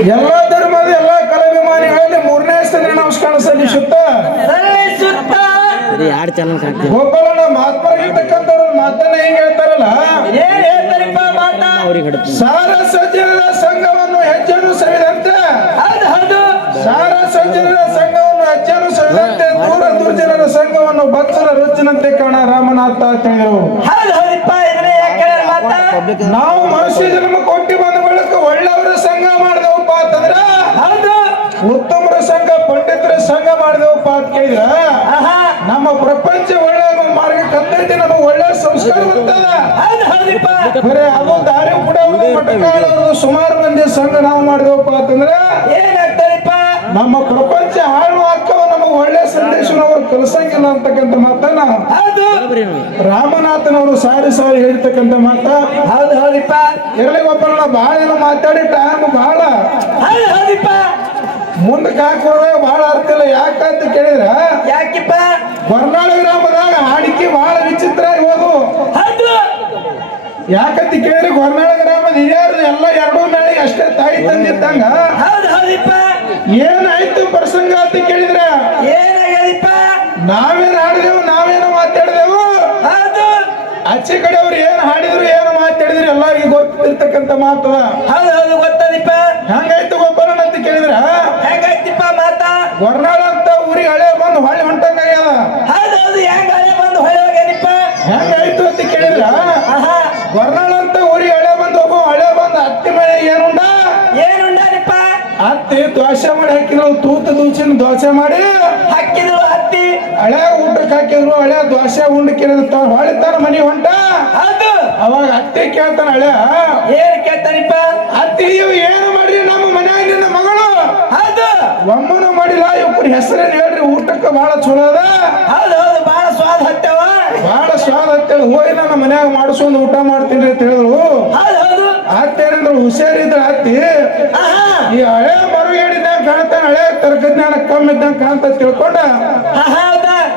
ಎಲ್ಲ ಧರ್ಮದ ಎಲ್ಲ ಕಲಾಭಿಮಾನಿಗಳಲ್ಲಿ ಮೂರನೇ ಸ್ಥಾನ ನಮಸ್ಕಾರ ಸಲ್ಲಿಸುತ್ತಾ ಗೋಪಾಲನ ಮಹಾತ್ಮರಾಗಿರ್ತಕ್ಕಂಥವ್ರು ಮಾತನ್ನ ಹೆಂಗ್ ಹೇಳ್ತಾರಲ್ಲ, ಸಾರ ಸಜ್ಜನರ ಸಂಘವನ್ನು ಹೆಜ್ಜೆನು ಸವಿದಂತೆ, ಸಾರ ಸಜ್ಜನರ ಸಂಘವನ್ನು ಹೆಜ್ಜೆನು ಸವಿದಂತೆ ದೂರ ದುರ್ಜನರ ಸಂಘವನ್ನು ಬಚ್ಚಲ ರುಚಿನಂತೆ ಕಾಣ ರಾಮನಾಥ ತಿಳಿದರು. ನಾವು ಮನುಷ್ಯ ಜನ್ಮ ಕೊಟ್ಟಿ ಬಂದ ಬಳಿಕ ಒಳ್ಳೆಯವರ ಸಂಘ ಮಾಡಿದವಪ್ಪ ಅಂತಂದ್ರ, ಉತ್ತಮರ ಸಂಘ ಪಂಡಿತರ ಸಂಘ ಮಾಡಿದವಪ್ಪ ಅಂತ ಕೇಳಿದ್ರ ನಮ್ಮ ಪ್ರಪಂಚ ಒಳ್ಳೆ ಮಾರ್ಗ ಕತ್ತೈತಿ, ನಮಗೆ ಒಳ್ಳೆ ಸಂಸ್ಕಾರ ಬರ್ತದ. ಬರೇ ಅದು ದಾರಿ ಕೂಡ ಸುಮಾರು ಮಂದಿ ಸಂಘ ನಾವು ಮಾಡಿದವಪ್ಪ ಅಂತಂದ್ರ ಏನಾಗ್ತಾರಪ್ಪ, ನಮ್ಮ ಪ್ರಪಂಚ ಹಾಳು ಹಾಕವ ನಮಗೆ ಒಳ್ಳೆ ಸಂದೇಶನವರು ಕಲಿಸಂಗಿಲ್ಲ ಅಂತಕ್ಕಂಥ ಮಾತನ್ನ ರಾಮನಾಥನವರು ಸಾರಿ ಸಾರಿ ಹೇಳ್ತಕ್ಕಂಥ ಮಾತ. ಹೌದು ಹೌದಿಪ್ಪ, ಇರಲಿ ಒಬ್ಬರನ್ನ ಬಹಳ ಏನೋ ಮಾತಾಡಿ ಟೈಮ್ ಬಹಳ ಮುಂದಕ್ಕೆ ಹಾಕೋದ್ರೆ ಬಹಳ ಅರ್ಥ ಇಲ್ಲ. ಯಾಕಂತ ಕೇಳಿದ್ರ, ಯಾಕಿಪ್ಪ ಬರ್ನಾಳ ಗ್ರಾಮದಾಗ ಹಾಡಿಕೆ ಬಹಳ ವಿಚಿತ್ರ ಇರೋದು. ಯಾಕಂತ ಕೇಳಿದ್ರೆ ಗೊರ್ನಾಳ ಗ್ರಾಮದ ಹಿರಿಯರು ಎಲ್ಲ ಎರಡೂ ನಾಳೆ ಅಷ್ಟೇ ತಾಯಿ ತಂದಿದ್ದಂಗ ಏನಾಯ್ತು ಪ್ರಸಂಗ ಅಂತ ಕೇಳಿದ್ರ, ನಾವೇನ್ ಹಾಡಿದೆವು ನಾವೇನೋ ಮಾತಾಡಿದೆವು, ಆಚೆ ಕಡೆ ಅವ್ರು ಏನ್ ಹಾಡಿದ್ರು ಏನು ಮಾತಾಡಿದ್ರು ಎಲ್ಲರಿಗೂ ಗೊತ್ತಿರ್ತಕ್ಕಂಥ ಮಾತದ. ಗೊತ್ತದಿಪ್ಪ, ಹೆಂಗಾಯ್ತು ಗೊಬ್ಬರನ ಅಂತ ಕೇಳಿದ್ರ ಹೆಂಗಾಯ್ತಿಪ್ಪ ಮಾತ, ಗೊರ್ನಾಳ ಅಂತ ಊರಿಗೆ ಹಳೆ ಬಂದು ಹೊಳೆ ಹೊಂಟಂಗ ಹೆಂಗಾಯ್ತು ಅಂತ ಕೇಳಿದ್ರ, ಗೊರ್ನಾಳ ಅಂತ ಊರಿಗೆ ಹಳೆ ಬಂದು ಒಬ್ಬ ಹಳೆ ಬಂದು ಹತ್ತಿ ಮನೆ ಏನುಂಡ ಹತ್ತಿ ದೋಸೆ ಮಾಡಿ ಹಾಕಿದ್ರು, ತೂತ ದೂಚಿನ ದೋಸೆ ಮಾಡಿ ಹಾಕಿದ್ರು, ಹತ್ತಿ ಹಳೆ ಊಟಕ್ಕೆ ಹಾಕಿದ್ರು, ಹಳೆ ದೋಸೆ ಉಂಡು ಕೇಳಿದ ಹೊಳಿತಾನ ಮನಿ ಹೊಂಟ. ಅವಾಗ ಹತ್ತಿ ಕೇಳ್ತಾನ, ಹಳೆ ಏನ್ ಕೇಳ್ತಾನಿಪ್ಪ, ಹತ್ತಿ ಇವು ಏನು ಮಾಡ್ರಿ ನಮ್ಮ ಮನ್ಯಾಗ ನಿನ್ನ ಮಗಳು ಒಮ್ಮನು ಮಾಡಿಲ್ಲ, ಇವ್ರ ಹೆಸರೇನು ಹೇಳ್ರಿ, ಊಟಕ್ಕೆ ಬಹಳ ಚಲೋ ಅದ, ಬಹಳ ಸ್ವಾದ ಹತ್ತವ, ಬಹಳ ಸ್ವಾದ ಹತ್ತೇಳಿ ಹೋಗಿ ನನ್ನ ಮನ್ಯಾಗ ಮಾಡಿಸ್ಕೊಂಡು ಊಟ ಮಾಡ್ತೀನಿ ಅಂತ ಹೇಳಿದ್ರು. ಅತ್ತೇನಂದ್ರು ಹುಷಾರಿದ್ರ ಹತ್ತಿ ಈ ಹಳೆ ಮರುಗೇಡಿದ್ದಂಗ ಕಾಣ್ತಾನ, ಹಳೆ ತರ್ಕಜ್ಞಾನ ಕಮ್ಮಿ ಇದ್ದಂಗ ಕಾಣ್ತ ತಿಳ್ಕೊಂಡ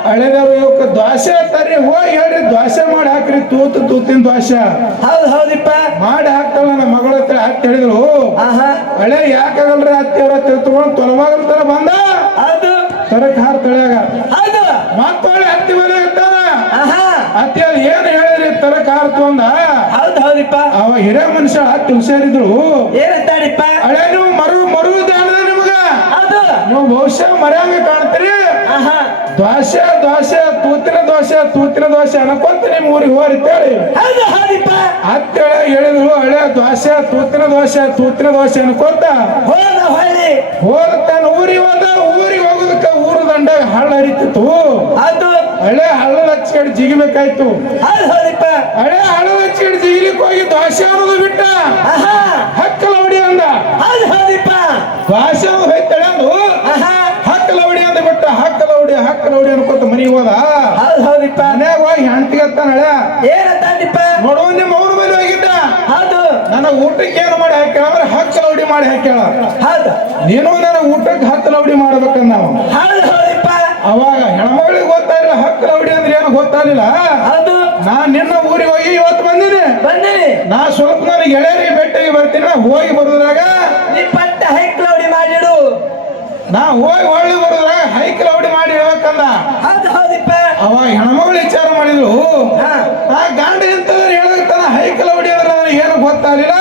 ಹಳೆದವ್ರು ಇವಕ್ಕೆ ದೋಸೆ ತರ್ರಿ ಹೋಗಿ ಹೇಳ್ರಿ ದೋಸೆ ಮಾಡಿ ಹಾಕ್ರಿ, ತೂತಿನ ದೋಸೆ ಹೌದಿಪ್ಪ ಮಾಡಿ ಹಾಕ್ತಾಳ ನನ್ನ ಮಗಳ ಹತ್ರ ಹತ್ತಿ ಹೇಳಿದ್ರು. ಹಳೆ ಯಾಕಾಗಲ್ರಿ ಹತ್ತಿ ಅವ್ರ ತಿಳ್ಕೊಂಡು ತೊಲವಾಗಲ್ ತರ ಬಂದ ತರಕ್ ಹಾರ ತಳ್ಯಾಗ ಮತ್ತೊಳ್ಳೆ ಹತ್ತಿ ಮನೆ ಇರ್ತಾನ, ಹತ್ತಿ ಅದು ಏನ್ ಹೇಳಿದ್ರಿ ತರಕ್ ಹಾರ ತೊಂದ. ಹೌದಿಪ್ಪ ಅವ ಹಿರಿಯ ಮನುಷ್ಯ ಹತ್ತಿ ಹುಷಾರಿದ್ರು. ಏನಂತಾಡಿಪ್ಪ, ಹಳೆ ನೀವು ಮರು ದಾನದ ನಿಮಗ ನೀವು ಬಹುಶಃ ಮರ್ಯಾಂಗ ಕಾಣ್ತೀರಿ, ದೋಸೆ ತೂತಿನ ದೋಸೆ ಅನ್ಕೊಂತ ನಿಮ್ ಊರಿಗೆ ಹೋರಿತೇಳಿ ಹತ್ತೇಳ ಹೇಳಿದ್ರು. ಹಳೆ ದೋಸೆ ತೂತಿನ ದೋಸೆ ಅನ್ಕೊಂತ ಹೋದ ತನ್ನ ಊರಿಗೆ ಹೋಗೋದಕ್ಕ ಊರು ದಂಡಾಗ ಹಳ್ಳ ಹರಿತಿತ್ತು. ಹಳೆ ಹಳ್ಳದ ಹಚ್ಚಿಕಡೆ ಜಿಗಿಬೇಕಾಯ್ತು. ಹಳೆ ಹಳ್ಳದ ಹಚ್ಚಿಕಡೆ ಜಿಗಿಲಿಕ್ಕೆ ಹೋಗಿ ದೋಸೆ ಅನ್ನೋದು ಬಿಟ್ಟ ಹಕ್ಕಲ ಹೊಡಿ ಅಂದ. ದೋಸೆ ಅನ್ನೋದು ಹೋಯ್ತಾಳೆ ಅಂದು ಹಕ್ಕಲ ಹೊಡಿ ಅಂದ ಬಿಟ್ಟ ಹಕ್ಕಲ ಹೊಡಿ ಅನ್ಕೊತ ಮನಿಗೆ ಹೋದ. ಮನ್ಯಾಗ ಹೋಗಿ ಹೆಣ್ತಿಗತ್ತಾನ ಹಳೆ ಏನಂತ ನೋಡುವ ನಿಮ್ಮ ಅವ್ರ ಮೇಲೆ ಹೋಗಿದ್ದ, ನನ್ನ ಊಟಕ್ಕೆ ಏನು ಮಾಡಿ ಹಾಕ್ಯಾಳ ಅಂದ್ರೆ ಹಕ್ಕಲ ಹೊಡಿ ಮಾಡಿ ಹಾಕ್ಯಾಳ, ನೀನು ನನ್ನ ಊಟಕ್ಕೆ ಹಕ್ಕಲ ಹೊಡಿ ಮಾಡ್ಬೇಕಂದ ನಾವು. ಅವಾಗ ಹೆಣ್ಮಗಳಿಗೆ ಗೊತ್ತಾಗಿಲ್ಲ ಹಕ್ಕಲ ಹೊಡಿ ಅಂದ್ರೆ ಏನು ಗೊತ್ತಾಗಲಿಲ್ಲ. ನಾ ನಿನ್ನ ಊರಿಗೆ ಹೋಗಿ ಇವತ್ತು ಬಂದಿನಿ, ನಾ ಸ್ವಲ್ಪ ನನಗೆ ಗೆಳೆಯರಿಗೆ ಭೇಟಿಗೆ ಬರ್ತೀನಿ, ನಾ ಹೋಗಿ ಬರೋದ್ರಾಗ ಹೈಕಲ ಹೊಡಿ ಮಾಡಿಡು, ನಾ ಹೋಗಿ ಹೊಳ್ಳಿ ಬರೋದ್ರಾಗ ಹೈಕಲ ಹೊಡಿ ಮಾಡಿ ಹೇಳ್ಬೇಕಂದ. ಅವಾಗ ಹೆಣ್ಮಗಳು ವಿಚಾರ ಮಾಡಿದ್ರು, ಆ ಗಾಂಡ ಎಂತಂದ್ರೆ ಹೇಳಕ್ತಾನ ಹೈಕಲ ಹೊಡಿ ಅಂದ್ರೆ ನನಗೆ ಏನು ಗೊತ್ತಾಗಲಿಲ್ಲ,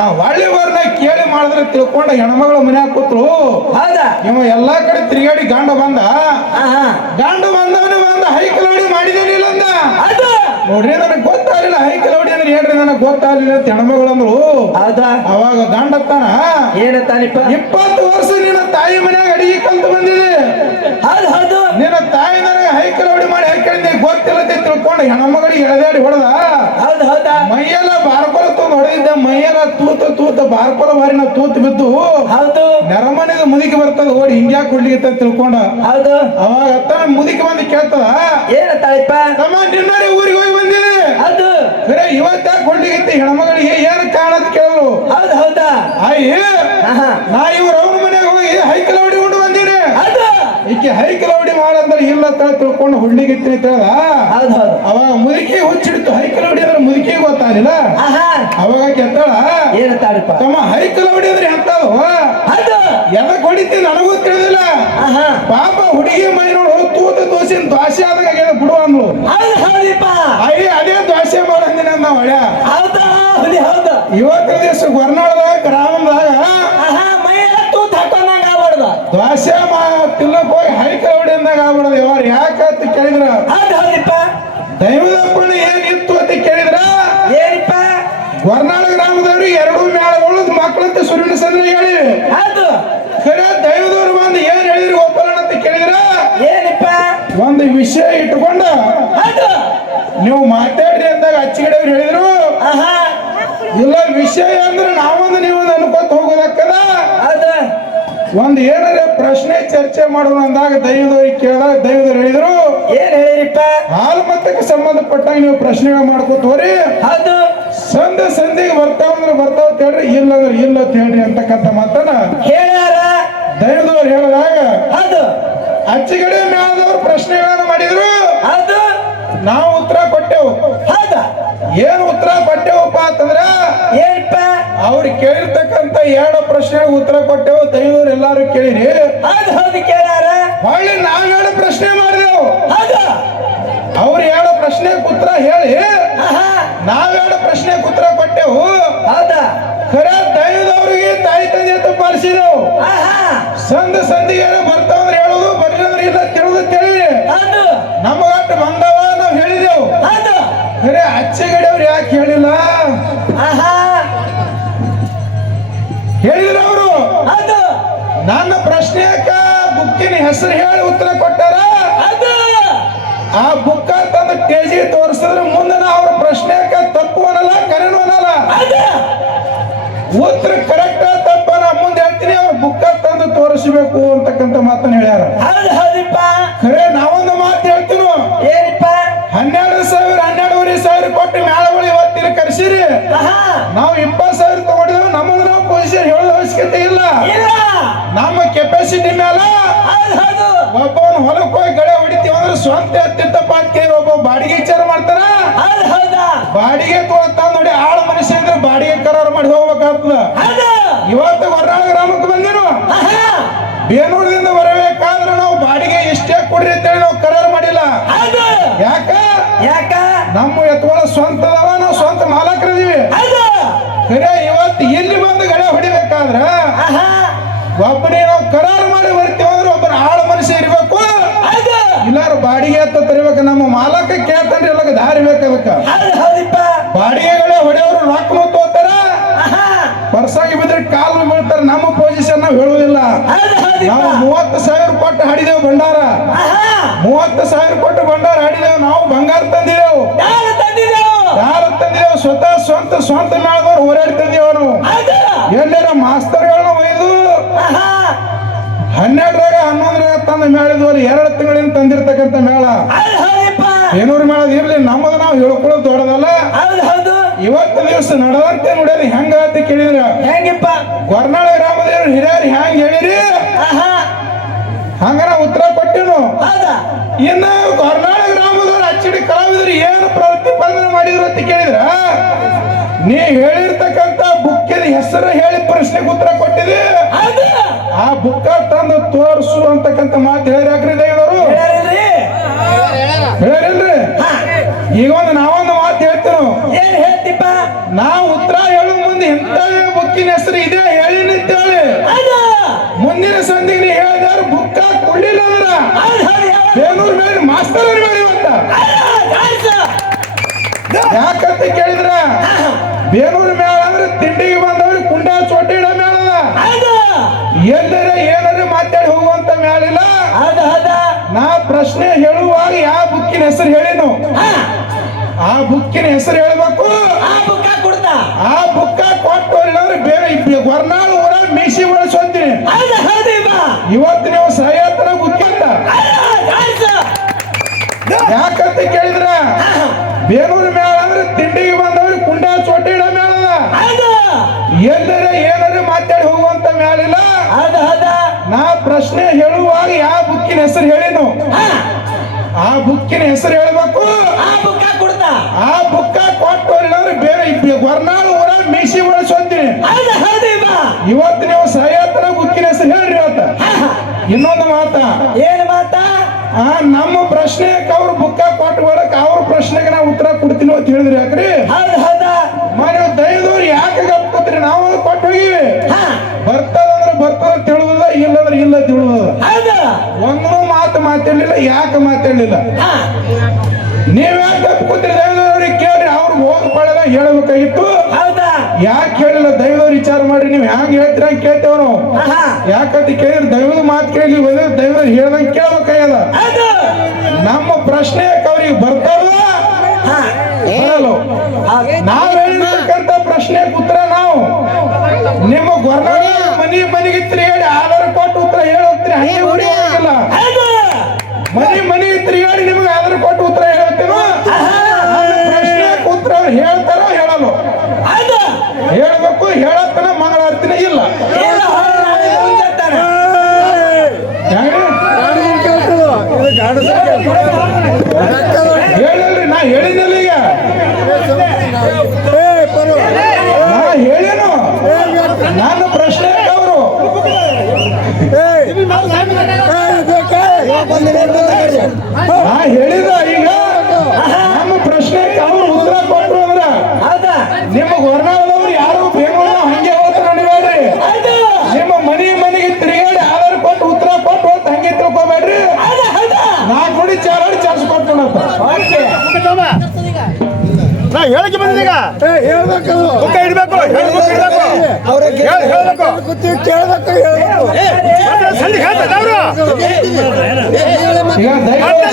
ಆ ಹೊಳ್ಳಿ ಬರ್ನ ಕೇಳಿ ಮಾಡಿದ್ರೆ ತಿಳ್ಕೊಂಡ ಹೆಣ್ಮಗಳು ಮನ್ಯಾಗ ಕೂತ್ರು. ಇವ ಎಲ್ಲಾ ಕಡೆ ತಿರುಗಾಡಿ ಗಂಡ ಬಂದವನೇ ಬಂದ ಹೈಕಲ ಹೊಡಿ ಮಾಡಿದೇನಿಲ್ಲ ಅಂದ. ನೋಡ್ರಿ ನನಗೆ ಗೊತ್ತಾಗಲಿಲ್ಲ ಹೈಕಲ ಹೊಡಿ ಅಂದ್ರೆ ಹೇಳ್ರಿ ನನಗೆ ಗೊತ್ತಾಗಲಿಲ್ಲ ಅಂತ ಹೆಣ್ಮಗಳು ಅಂದ್ರು. ಅವಾಗ ಗಂಡತ್ತಾನ ಏನತ್ತಾನಿಪ್ಪ, 20 ವರ್ಷ ನಿನ್ನ ತಾಯಿ ಮನ್ಯಾಗ ಅಡಿಗೆ ಕಲ್ತು ಬಂದಿದೆ, ನಿನ್ನ ತಾಯಿ ನನಗೆ ಹೈಕಲ ಹೊಡಿ ಮಾಡಿ ಹಾಕಿದ್ರೆ ಗೊತ್ತಿಲ್ಲ ಅಂತ ತಿಳ್ಕೊಂಡು ಹೆಣ್ಮಗಳಿಗೆ ಎಳೆದಾಡಿ ಹೊಡೆದ. ಮೈಯೆಲ್ಲ ಬಾರ್ಕೊಲ ತೂತ್ ಹೊಡೆದಿದ್ದ, ಮೈಯೆಲ್ಲ ತೂತ ಬಾರ್ಕೊಲ ಬಾರಿನ ತೂತ್ ಬಿದ್ದು ನೆರಮನೆಗೆ ಮುದುಕಿ ಬರ್ತದ ಓಡಿ ಹಿಂಗ್ಯಾಕ ಕೊಡ್ಲಿಕ್ಕೆ ಅಂತ ತಿಳ್ಕೊಂಡ. ಅವಾಗ ಅತ್ತನ ಮುದುಕಿ ಬಂದು ಕೇಳ್ತದ, ಏನತ್ತಾಳಿಪ್ಪ ತಮ್ಮ ನಿನ್ನಡೆ ಊರಿಗೆ ಹೋಗಿ ಬಂದಿದೆ, ಬರೇ ಇವತ್ತಾಕ ಕೊಂಡಿಗಿತ್ತು ಹೆಣ್ಮಗಳಿಗೆ ಏನು ಕಾರಣ ಅಂತ ಕೇಳಿದ್ರು. ಅಯ್ಯ ನಾ ಇವ್ರ ಅವ್ರ ಮನೆಗೆ ಹೋಗಿ ಹೈಕಲ ಹೊಡಿ ಉಂಡು ಬಂದಿನಿ, ಈಕೆ ಹೈಕಲ ಹೊಡಿ ಮಾಡಂದ್ರೆ ಇಲ್ಲ ತಿಳ್ಕೊಂಡು ಹುಳ್ಳಿಗಿತ್ತಿ ಅಂತ ಹೇಳ್ದ. ಅವಾಗ ಮುದುಕಿ ಹುಚ್ಚಿಡ್ತು, ಹೈಕಲ ಹೊಡಿ ಅಂದ್ರೆ ಮುದುಕಿ ಗೊತ್ತಾ ಗೊತ್ತಾಗಲಿಲ್ಲ. ಅವಾಗ ಕೆತ್ತಾಳ ಏನಂತಾಡಪ್ಪ ತಮ್ಮ ಹೈಕಲ್ ಹೊಡಿಯೋದ್ರಿ ಅಂತದು ಎದಕ್ ಹೊಡಿತಿ ನನಗೂ ತಿಳಿದಿಲ್ಲ. ಪಾಪ ಹುಡುಗಿ ಮೈ ನೋಡು ತೂತ ದೋಸಿನ ದ್ವಾಸೆ ಆದಾಗ ಬಿಡು ಅಂದ್ಲು. ಅದೇ ದ್ವಾಸೆ ಮಾಡಂದಿನ ನಾವ್ ಹೊಳ್ಯ ಇವತ್ತಿನ ದಿವಸ ಗೊರ್ನಾಳದಾಗ ಗ್ರಾಮದಾಗ ದ್ವಾಸೆ ತಿನ್ನಕ್ ಹೋಗಿ ಹೈಕಲ್ ಹೊಡಿಯಂದಾಗ ಆಗ್ಬಿಡೋದು. ಯಾರು ಯಾಕಂತ ಕೇಳಿದ್ರ ದೈವದಪ್ಪಣ ಏನಿತ್ತು ಅಂತ ಕೇಳಿದ್ರ ಗೊರ್ನಾಳ ಗ್ರಾಮದವ್ರು ಎರಡು ಮೇಳಗಳು ಮಕ್ಕಳಂತ ಸುರಿನ ಸಂದ್ರ ಹೇಳಿವಿ. ಖರೆ ದೈವದವ್ರು ಬಂದು ಏನ್ ಹೇಳಿದ್ರು ಒಪ್ಪಲ್ಲ ಅಂತ ಕೇಳಿದ್ರ ಒಂದು ವಿಷಯ ಇಟ್ಕೊಂಡ ನೀವು ಮಾತಾಡ್ರಿ ಅಂದಾಗ ಅಚ್ಚಿಗಡೆಯವ್ರು ಹೇಳಿದ್ರು ಇಲ್ಲ ವಿಷಯ ಅಂದ್ರೆ ನಾವೊಂದು ನೀವೊಂದು ಅನ್ಕೋತ ಹೋಗೋದಕ್ಕದ ಒಂದ್ ಏನಾರ ಪ್ರಶ್ನೆ ಚರ್ಚೆ ಮಾಡೋಣ ಅಂದಾಗ ದೈವದವ್ರಿಗೆ ಕೇಳಿದಾಗ ದೈವದವ್ರು ಹೇಳಿದ್ರು ಏನ್ ಹೇಳಿರಿಪ್ಪ ಹಾಲು ಮತಕ್ಕೆ ಸಂಬಂಧಪಟ್ಟಾಗ ನೀವು ಪ್ರಶ್ನೆಗಳು ಮಾಡ್ಕೋತ ಹೋರಿ ಸಂಧಿಗೆ ಬರ್ತಾವಂದ್ರೆ ಬರ್ತಾವ ಹೇಳ್ರಿ ಇಲ್ಲ ಅಂದ್ರೆ ಇಲ್ಲ ಅಂತ ಹೇಳ್ರಿ ಅಂತಕ್ಕಂಥ ಮಾತನ್ನ ಹೇಳ್ಯಾರ ದೈವದವ್ರು ಹೇಳಿದಾಗ ಅಚ್ಚಿಗಡೆ ಮೇಳದವ್ರು ಪ್ರಶ್ನೆಗಳನ್ನ ಮಾಡಿದ್ರು ನಾವು ಉತ್ತರ ಕೊಟ್ಟೆವು. ಏನ್ ಉತ್ತರ ಕೊಟ್ಟೆವಪ್ಪ ಅಂತಂದ್ರ ಏನಪ್ಪ ಅವ್ರು ಕೇಳಿರ್ತಕ್ಕಂಥ ಎರಡು ಪ್ರಶ್ನೆಗೆ ಉತ್ತರ ಕೊಟ್ಟೆವು. ದೈವದವ್ರು ಎಲ್ಲಾರು ಕೇಳಿರಿ ಕೇಳ್ಯಾರ ಹೊಳ್ಳಿ ನಾವ್ ಎರಡು ಪ್ರಶ್ನೆ ಮಾಡಿದೆವು. ಅವ್ರು ಎರಡು ಪ್ರಶ್ನೆ ಉತ್ತರ ಹೇಳಿ ನಾವೆರಡು ಪ್ರಶ್ನೆ ಉತ್ತರ ಕೊಟ್ಟೆವು. ಖರೆ ದೈವದವ್ರಿಗೆ ತಾಯಿ ತಂದೆ ಅಂತ ಪಾಲಿಸಿದೆವು. ಸಂಧಿಗೆ ಬರ್ತಾವಂದ್ರೆ ಹೇಳುದು ಬರ್ಲಿಂದ್ರೆ ಇಲ್ಲ ತಿಳುದು ತಿಳಿವಿ ನಮಗಟ್ಟು ಬಂದವ ನಾವು ಹೇಳಿದೆವು. ಖರೆ ಅಚ್ಚಗಡೆಯವ್ರು ಯಾಕೆ ಹೇಳಿಲ್ಲ ಹೇಳಿದ್ರು ಅವರು ನನ್ನ ಪ್ರಶ್ನೆಯಕ್ಕ ಬುಕ್ಕಿನ ಹೆಸರು ಹೇಳಿ ಉತ್ತರ ಕೊಟ್ಟಾರ. ಆ ಬುಕ್ಕ ತಂದು ಟೇಜಿಗೆ ತೋರಿಸಿದ್ರೆ ಮುಂದೆ ಅವ್ರ ಪ್ರಶ್ನೆಯಕ್ಕ ತಪ್ಪು ಅನ್ನಲ್ಲ ಕರೆನು ಅನ್ನಲ್ಲ. ಉತ್ತರ ಕರೆಕ್ಟ್ ತಪ್ಪನ ಮುಂದೆ ಹೇಳ್ತೀನಿ ಅವ್ರ ಬುಕ್ಕ ತಂದು ತೋರಿಸಬೇಕು ಅಂತಕ್ಕಂಥ ಮಾತನ್ನ ಹೇಳ್ಯಾರ. ಖರೆ ನಾವೊಂದು ಮಾತು ಹೇಳ್ತೀವಿ 12,000 ಕೊಟ್ಟು ಮೇಳಗಳು ಇವತ್ತಿನ ಕರೆಸಿರಿ ನಾವು 20,000 ತಗೊಂಡಿದ್ದೇವೆ. ನಮ್ಮದು ನಾವು ಪೊಸಿಷನ್ ಹೇಳೋ ಅವಶ್ಯಕತೆ ಇಲ್ಲ. ನಮ್ಮ ಕೆಪಾಸಿಟಿ ಮೇಲೆ ಒಬ್ಬವನ್ ಹೊಲಕ್ಕೆ ಹೋಗಿ ಗಳೆ ಹೊಡಿತೀವಿ ಅಂದ್ರೆ ಸ್ವಂತ ಎತ್ತಿತ್ತಪ್ಪ ಅಂತ ಕೇಳಿ ಒಬ್ಬ ಬಾಡಿಗೆ ವಿಚಾರ ಮಾಡ್ತಾರ. ಬಾಡಿಗೆ ತೊಗೊಳ್ತಾ ನೋಡಿ ಆಳು ಮನುಷ್ಯ ಅಂದ್ರೆ ಬಾಡಿಗೆ ಕರಾರು ಮಾಡಿ ಹೋಗ್ಬೇಕಾಗ್ತದ. ಇವತ್ತು ಗೊರ್ನಾಳ ಗ್ರಾಮಕ್ಕೆ ಬಂದಿರು ಬೇನೂರದಿಂದ ಬರಬೇಕಾದ್ರೆ ನಾವು ಬಾಡಿಗೆ ಇಷ್ಟೇ ಕೊಡ್ರಿ ಅಂತೇಳಿ ನಾವು ಕರಾರು ಮಾಡಿಲ್ಲ. ಯಾಕ ನಮ್ಮ ಎತ್ತುಗಳ ಸ್ವಂತ ಅದಾವ, ನಾವು ಸ್ವಂತ ಮಾಲಕರಿದೀವಿ. ಖರೆ ಇವತ್ತು ಇಲ್ಲಿ ಬಂದು ಗಳೆ ಹೊಡಿಬೇಕಾದ್ರ ಒಬ್ಬನೇ ನಾವು ಕರಾರು ಮಾಡಿ ಬರ್ತೀವಿ ಅಂದ್ರೆ ಒಬ್ಬನ ಆಳು ಮನುಷ್ಯ ಇರ್ಬೇಕು. ಇಲ್ಲಾರು ಬಾಡಿಗೆ ಎತ್ತ ತರಿಬೇಕು. ನಮ್ಮ ಮಾಲಕ ಕೇಳ್ತಾನೆ ಎಲ್ಲ ದಾರಿ ಬೇಕದಕ್ಕ. ಬಾಡಿಗೆಗಳೇ ಹೊಡೆಯವರು ರೊಕ್ಕ ತೋತಾರ ಪರ್ಸಾಗಿ ಬಿದ್ರೆ ಕಾಲು ಬೀಳ್ತಾರೆ. ನಮ್ಮ ಪೊಸಿಷನ್ ನಾವು ಹೇಳುವುದಿಲ್ಲ. ನಾವು 30,000 ಕೊಟ್ಟು ಹಾಡಿದೆವು ಭಂಡಾರ. 30,000 ಕೊಟ್ಟು ಭಂಡಾರ ಹಾಡಿದೆವು. ನಾವು ಬಂಗಾರ ತಂದಿದೆವು. ಸ್ವತಃ ಸ್ವಂತ ಮೇಳದವ್ರು ಹೋರಾಡಿ ತಂದಿವ. ನಾವು ಎಲ್ಲರ ಮಾಸ್ತರ್ಗಳನ್ನ ಒಯ್ದು 12ರಾಗ 11ರಾಗ ತಂದ ಮೇಳಿದ್ವಲ್ಲಿ 2 ತಿಂಗಳಿಂದ ತಂದಿರ್ತಕ್ಕಂಥ ಮೇಳ ಬೇನೂರು ಮೇಳದ ಇರ್ಲಿ. ನಮ್ಮದು ನಾವು ಹೇಳ್ಕೊಳ್ಳೋದು ದೊಡ್ಡದಲ್ಲ. ಇವತ್ತು ದಿವಸ ನಡೆದಂತೆ ನೋಡ್ಯಾರ ಹೆಂಗ ಅಂತ ಕೇಳಿದ್ರ ಹೆಂಗಿಪ್ಪ ಗೊರ್ನಾಳ ಗ್ರಾಮದ ಹಿರಿಯರು ಹೆಂಗ್ ಹೇಳಿರಿ ಹಂಗ ನಾವು ಉತ್ತರ ಕೊಟ್ಟಿನು. ಇನ್ನ ಗೊರ್ನಾಳ ಗ್ರಾಮದವ್ರು ಅಚ್ಚಡಿ ಕಲಾವಿದರು ಏನು ಪ್ರತಿಪಾದನೆ ಮಾಡಿದ್ರು ಅಂತ ಕೇಳಿದ್ರ ನೀ ಹೇಳಿರ್ತಕ್ಕಂಥ ಬುಕ್ಕಿನ ಹೆಸರು ಹೇಳಿ ಪ್ರಶ್ನೆಗೆ ಉತ್ತರ ಕೊಟ್ಟಿದೆ. ಆ ಬುಕ್ಕ ತಂದು ತೋರಿಸು ಅಂತಕ್ಕಂಥ ಮಾತು ಹೇಳಿರಾಕ್ರಿ ದೈವದವರು ಹೇಳಿಲ್ರಿ. ಈಗ ನಾವೊಂದು ಮಾತು ಹೇಳ್ತೀವಿ. ಏನ್ ಹೇಳ್ತಿಪ್ಪ ನಾವು ಉತ್ತರ ಹೇಳುವ ಮುಂದೆ ಇಂಥ ಬುಕ್ಕಿನ ಹೆಸರು ಇದೆ ಹೇಳಿನ ಹೇಳಿ ಮುಂದಿನ ಸಂಧಿಗೆ ನೀ ಹೇಳಿದಾರ ಬುಕ್ಕ ಕೊಡ್ಲಿಲ್ಲ ಅಂದ್ರ ಬೇನೂರ್ ಮೇಲೆ ಮಾಸ್ತರ್ ಬೇಡಿ ಅಂತ ಯಾಕಂತ ಕೇಳಿದ್ರ ಬೇನೂರು ಮೇಳ ಅಂದ್ರೆ ತಿಂಡಿಗೆ ಬಂದವ್ರಿಗೆ ಕುಂಡ ಚೋಟಿ ಇಡೋ ಮೇಳದ. ಎಲ್ಲರ ಏನಾರ ಮಾತಾಡಿ ಹೋಗುವಂತ ಮೇಳಿಲ್ಲ. ನಾ ಪ್ರಶ್ನೆ ಹೇಳುವಾಗ ಯಾವ ಬುಕ್ಕಿನ ಹೆಸರು ಹೇಳಿನು ಆ ಬುಕ್ಕಿನ ಹೆಸರು ಹೇಳ್ಬೇಕು. ಆ ಬುಕ್ಕ ಕೊಟ್ಟು ಅಂದ್ರೆ ಬೇರೆ ಗೊರ್ನಾಳ ಊರಾಗ ಮೀಸಿ ಬಳಸೋತೀನಿ. ಇವತ್ತು ನೀವು ಸಹ್ಯಾತರ ಬುಕ್ ಅಂತ ಯಾಕಂತ ಕೇಳಿದ್ರ ಬೇನೂರು ಮೇಳ ಅಂದ್ರೆ ತಿಂಡಿಗೆ ಬಂದವ್ರಿಗೆ ಕುಂಡ ಚೋಟಿ ಇಡೋ ಮೇಳದ. ಎಲ್ಲರ ಏನಾರ ಮಾತಾಡಿ ಹೋಗುವಂತ ಮೇಳಿಲ್ಲ. ನಾ ಪ್ರಶ್ನೆ ಹೇಳುವಾಗ ಯಾವ ಬುಕ್ಕಿನ ಹೆಸರು ಹೇಳಿನು ಆ ಬುಕ್ಕಿನ ಹೆಸರು ಹೇಳ್ಬೇಕು. ಆ ಬುಕ್ಕ ಕೊಟ್ಟು ಅಂದ್ರೆ ಬೇರೆ ಇವತ್ತು ನೀವು ಸಾಯತ್ತನ ಬುಕ್ಕಿನ ಹೆಸರು ಹೇಳ್ರಿ ಇವತ್ತ ಇನ್ನೊಂದು ಮಾತ ಏನ್ ಮಾತಾ ನಮ್ಮ ಪ್ರಶ್ನೆಗೆ ಅವ್ರ ಬುಕ್ಕ ಕೊಟ್ಟು ಒಳಕ್ ಅವ್ರ ಪ್ರಶ್ನೆಗೆ ನಾವು ಉತ್ತರ ಕೊಡ್ತೀನಿ ಅಂತ ಹೇಳಿದ್ರಿ ಯಾಕ್ರಿ ಹೌದು ಹೌದಾ ನೀವು ದಯದವ್ರು ಯಾಕೆ ಗಪ್ಕೋತ್ರಿ ನಾವು ಕೊಟ್ಟು ಹೋಗಿವಿ ಬರ್ತದಂದ್ರೆ ಬರ್ತದ ತಿಳಿದ ಇಲ್ಲಂದ್ರೆ ಇಲ್ಲ ತಿಳಿದ ಹೌದು ಒಂದೂ ಮಾತಾಡ್ಲಿಲ್ಲ ಯಾಕೆ ಮಾತಾಡ್ಲಿಲ್ಲ ನೀವ್ ಯಾಕೆ ಗಪ್ಕೋತ್ರಿ ದಯದವ್ರಿಗೆ ಕೇಳ್ರಿ ಅವ್ರು ಹೋಗ್ಕೊಳ್ಳದ ಹೇಳಬೇಕಾಗಿತ್ತು ಹೌದಾ ಯಾಕೆ ಹೇಳಿಲ್ಲ ದೈವದವ್ರು ವಿಚಾರ ಮಾಡ್ರಿ ನೀವು ಹ್ಯಾಂಗ ಹೇಳ್ತೀರ ಅಂತ ಕೇಳ್ತೇವ ನಾವು ಯಾಕಂತ ಕೇಳಿದ್ರೆ ದೈವದ ಮಾತು ಕೇಳಿ ದೈವದ ಹೇಳ್ದಂಗೆ ಕೇಳ್ಬೇಕಾಗ್ಯದ ಹೌದು ನಮ್ಮ ಪ್ರಶ್ನೆ ಅವ್ರಿಗೆ ಬರ್ತಾವ ಬರಲ್ಲ ನಾವ್ ಹೇಳಿರ್ತಕ್ಕಂತ ಪ್ರಶ್ನೆ ಉತ್ತರ ನಾವು ನಿಮ್ಮ ಗೊರ್ನಾಳ ಮನೆಗೆ ತಿರುಗಾಡಿ ಆಧಾರ ಕೊಟ್ಟು ಉತ್ತರ ಹೇಳೋಗ್ತೀರಿ ಹಂಗೆ ಉಳಿಯೋದಿಲ್ಲ ಮನೆಗೆ ತಿರುಗಾಡಿ ನಿಮ್ಗೆ ಆಧಾರ ಕೊಟ್ಟು ಉತ್ತರ ಹೇಳ್ತೀನೋ ಪ್ರಶ್ನೆ ಉತ್ತರ ಅವ್ರು ಹೇಳ್ತಾರೋ ಹೇಳಲ್ಲ ಹೇಳ್ಬೇಕು ಹೇಳತ್ತನ ಮಂಗಳಾರತಿನ ಇಲ್ಲ ಹೇಳಲ್ರಿ ನಾ ಹೇಳಿದ್ನಲ್ಲ ಈಗ ನಾ ಹೇಳೇನು ನನ್ನ ಪ್ರಶ್ನೆ ಅವರು ನಾ ಹೇಳಿದ ಈಗ ನಮ್ಮ ಪ್ರಶ್ನೆ ಅವರು ಉತ್ತರ ಕೊಟ್ಟರು ಅಂದ್ರ ನಿಮ್ಮ ಹೊರನಾಳದವ್ರು ಯಾರು ಬೇಗ ಹಂಗೆ ಹೋಗ್ತಾರ ನೋಡಿಬೇಡ್ರಿ ನಿಮ್ಮ ಮನೆಗೆ ತಿರುಗಾಡಿ ಆಧಾರ ಕೊಟ್ಟು ಉತ್ತರ ಕೊಟ್ಟು ಹೋಗ್ತ ಹಂಗೆ ತಿಳ್ಕೊಬೇಡ್ರಿ ನಾ ಕುಡಿ ಚಾಲಾಡಿ ಚಾರ್ಜ್ ಕೊಟ್ಟು ನಾ ಹೇಳಕ್ಕೆ ಬಂದಿದ್ದೀಗ ಹೇಳ್ಬೇಕು ಇಡ್ಬೇಕು ಈಗ ದಯವಿಟ್ಟು